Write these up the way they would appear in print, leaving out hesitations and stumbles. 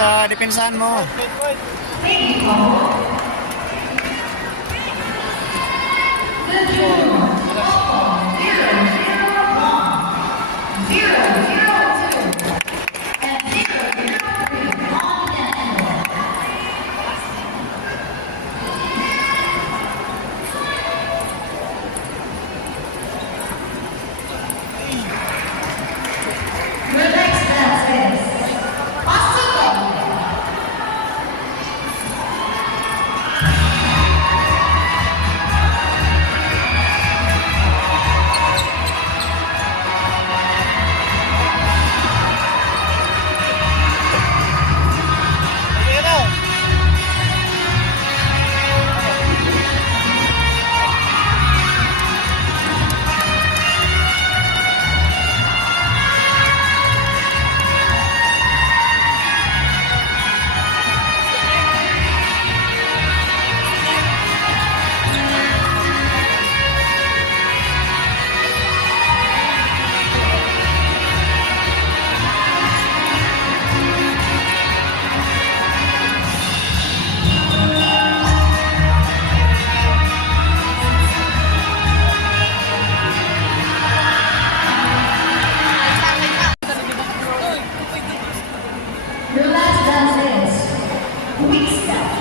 sa depensahan mo. Your last dance is quick step.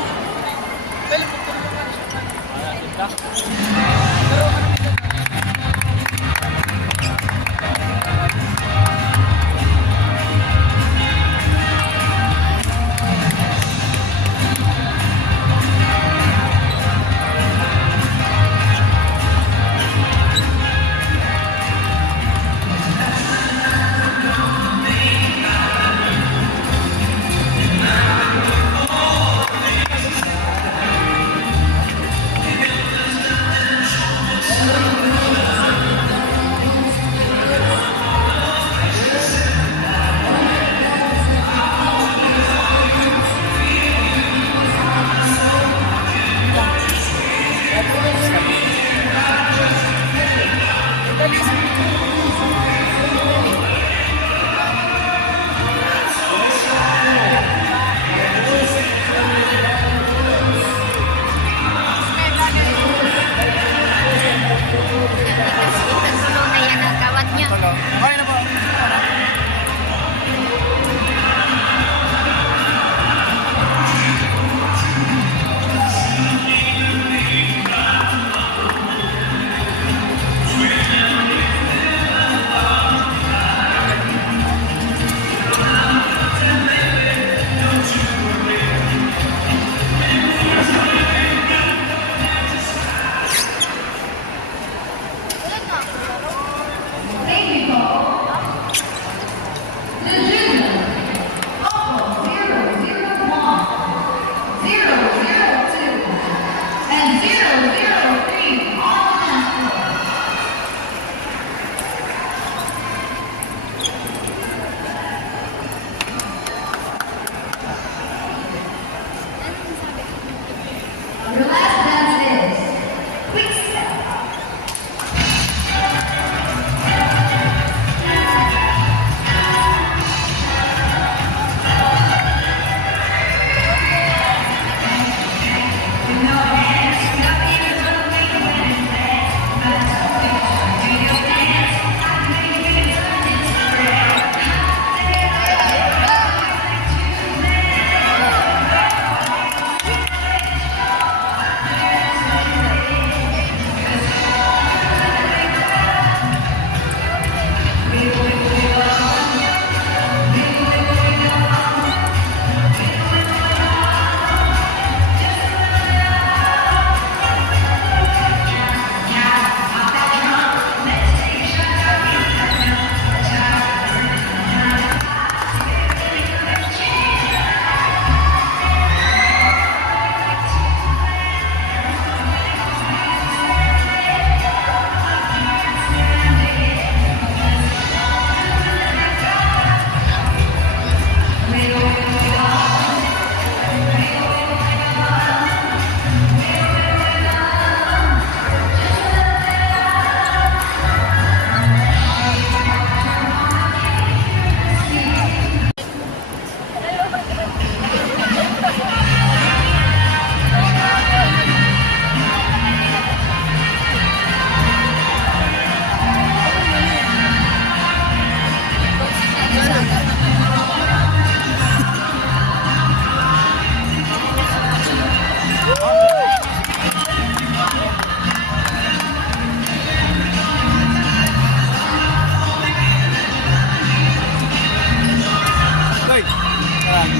Saan?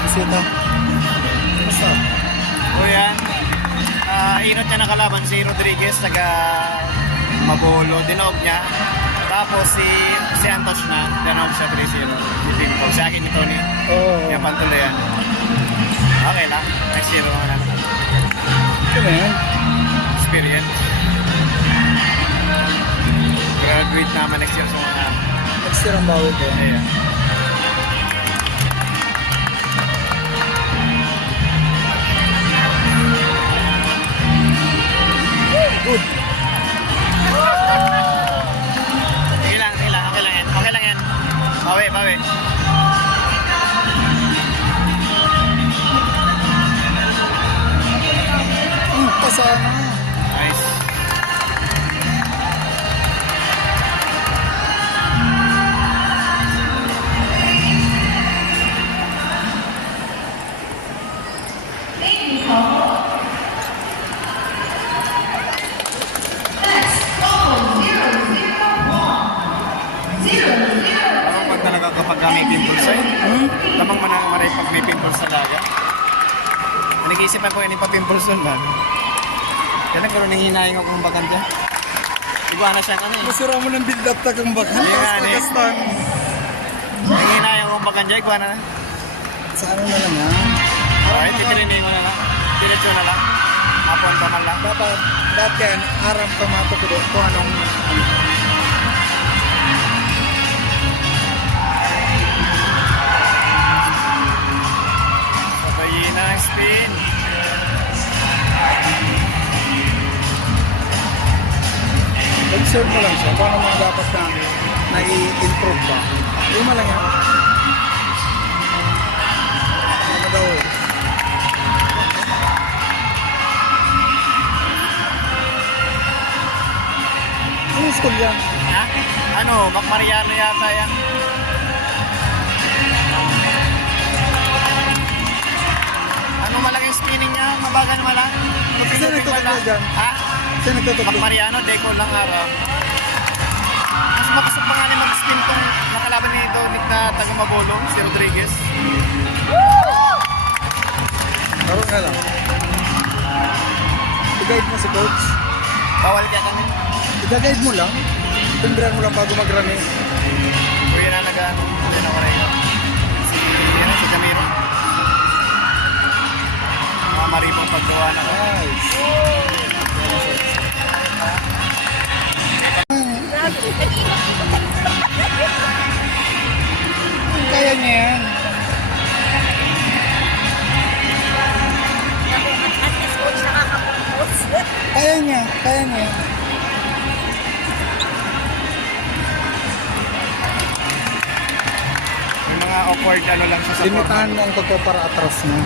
Kasi ito. Basta. O yan. Inot niya na kalaban si Rodriguez, taga Mabolo. Dinaog niya. Tapos si Antos na. Dinaog siya 3-0. Si Pimpong. Sa akin ni Tony. Oo. Yung pantuloy yan. Okay lang. Next year lang na. Ito na yan. Experience. Graduate naman next year sa mga... Next year ang bawi ko. Ayan. Good. Sige lang, sige lang. Okay lang yan. Okay lang yan. Bawi, bawi. Pasana. Nice. Main call. Next, call 001. 0-0. Parang pag talaga kapag may pimples ay, lamang maray pag may pimples talaga. Nag-iisipan ko yan yung pa-pimples nun ba? Kaya nagkaroon ng hinahin ako ng bakanta. Iguana siya ka na eh. Masira mo ng build-up ta kang bakan. Hindi nga, Tapos eh. magastan. Nanghinahin ako ng bakanta, iguana na. Sa ano na lang yan? Alright, titirinig ko na lang. Diretso na lang. Hapon pa man lang. Dapat, dati yan, aram kamato ko doon kung anong... Sabayin na ang spin. Observe mo lang siya kung ano mga dapat na nai-improve ba. Hindi mo lang yan. Ano daw eh. Anong school yan? Ha? Ano, Macmariano yata yan. Ano malaking spinning niya? Mabagal naman lang. Saan nagtutugtog dyan? Ha? Saan nagtutugtog? Macmariano, Deco lang araw. Mas makasap pa nga niya mag-spin tong nakalaban ni Dominic na taga Mabolo, si Rodriguez. Laro na lang. I-guide mo si coach. Bawal ka kami. I-guide mo lang. Timbrihan mo lang bago mag-run eh. Kuya na nag-ano, hindi na maray. Si Camiro. Mga maribong paggawa na ko. Nice. Kaya niya yan. Kaya niya, kaya niya. Yung mga awkward ano lang siya sa Limitahan mo ang pagpapara atras mo.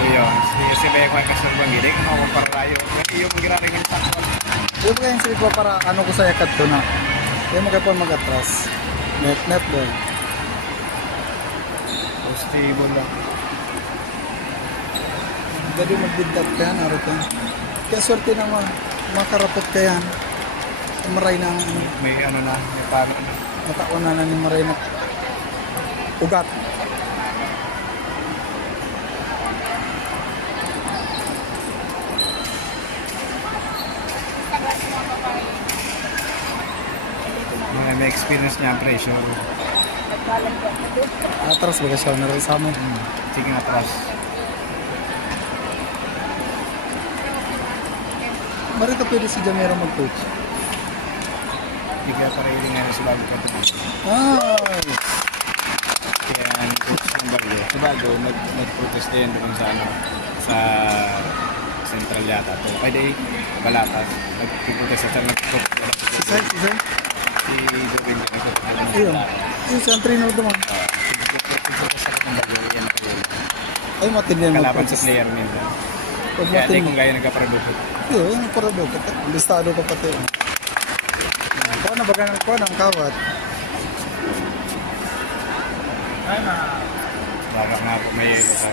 Ayun, si Beko ay kasal bang gili, kung ako parayo. Iyo mong giraring ang takot. Yung kaya yung sige para ano ko sa yakat to na. Kaya magkapon mag-atras. Net ball. Stable lang. Jadi mag-build up ka yan, araw ka. Kaya swerte naman. Makarapot ka yan. Maray na ang May ano na, may paano na. mataon na ni maray na ugat. May experience niya ang pressure. Atras ba siya na rin sa amin? Sige na atras. Marito pwede si Jamero mag-coach. Hindi kaya parehiling nga na sa bago ka. Nice! Kaya ang coach ng Bago. Sa Bago, nag-protest din doon sa ano, sa Central yata. To. Ay, di, Balatas. Nag-protest at nag-protest. Si Sai? Si Dubin na nag-protest. Ayun. Yung sa trino naman. Nag-protest sa ng Bago. Yan na kayo. Ay, matindi yan Kalaban sa mag-protest. player nila. Pag Kaya di matindi. kung gaya nagka-produce. Yun, para daw. Listado pa pati. Kuha na baga ng kuha ng kawat. Baka nga po may yelo ka.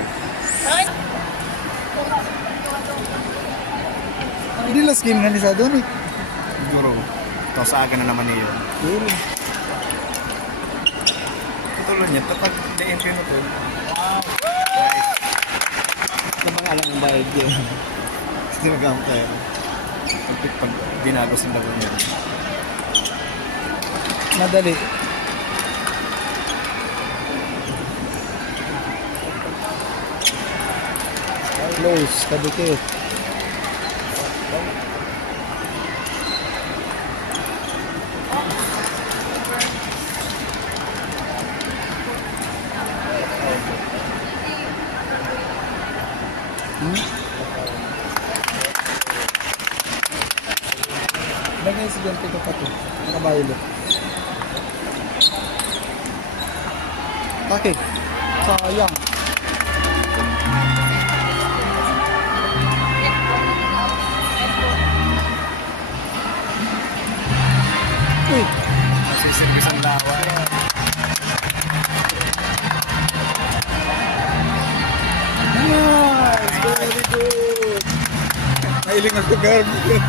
Hindi last game na ni sa doon eh. Siguro, ito sa aga na naman niyo. Yun. Tutuloy niya, tapag DMP mo to. Wow! lang ang bayad yun. Sinagamit tayo. Pag binagos yung laban niya. Madali. Close, kadikit. Lagay si John Pico pa to. Nakabaylo. Bakit? Sayang. Uy! Masisipis ang lawa. Nice! Very good! Nailing ako garbage.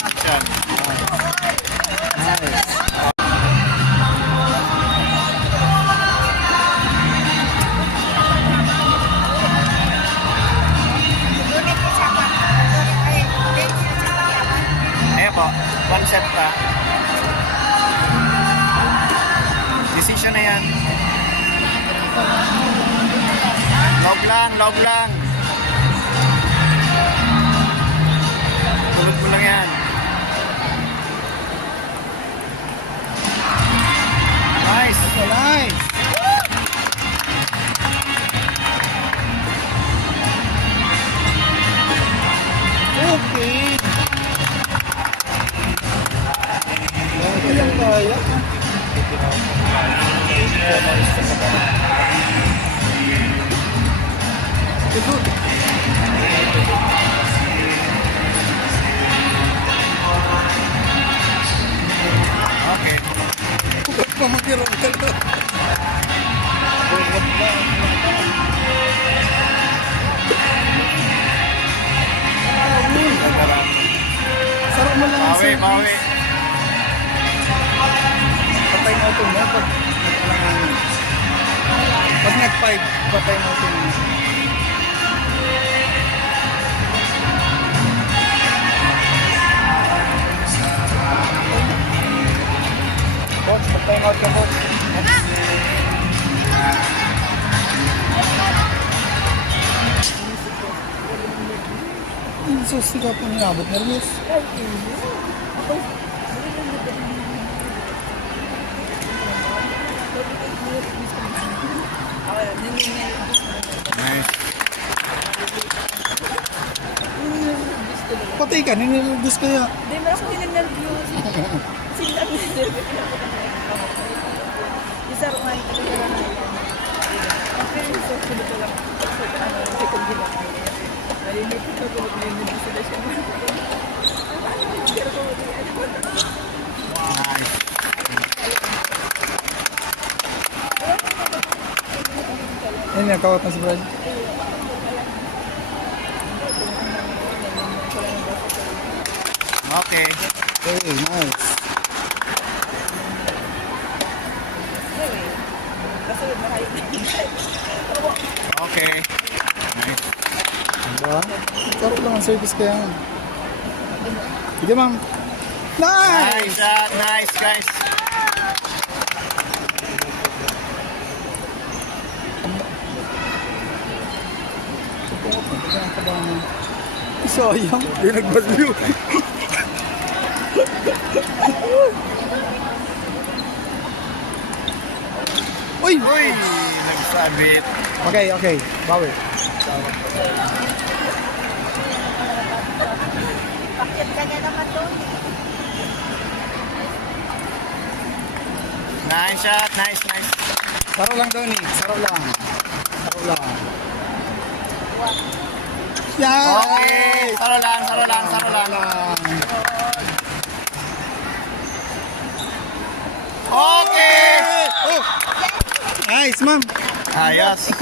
Action. Nice. Ayan po, one set pa. Decision na yan. Log lang, log lang. Tulog mo lang yan. Nice. Nice! Okay! Okay lang kaya. Good. Okay. Huwag pa magkaroon ka na. Sarap mo lang ang Bawi, service. bawi. Patay mo ito mo. Pag nag-5, patay mo ito mo. Box, patay mo ito mo. Susi ka po niabot, nervous. Nice. Patay ka, ninilubos kaya. Hindi, meron ko ninervyos. Sila ang ninervyos. Isa rin nga yung talaga na yan. After yung so, sila ko lang. Hindi ko gina. Nalinipit ko kung nilinig sila siya. Pero ko Nice. Yan yan, kawat na si Brad. Okay. Okay, nice. kasunod na kayo. Okay. Nice. Diba? Sarap lang ang service kaya. Sige ma'am. Nice! Nice shot. Nice, guys. Sayang, di nagbalyo. Uy! Uy! Nagsabit. Okay, okay. Bawi. Bakit kanya naman doon? Nice shot. Nice, nice. Saro lang daw ni. Saro lang. Saro lang. Okay. Yay! Saro lang, saro lang, saro lang. Okay! Oh! Nice, ma'am. Ayos.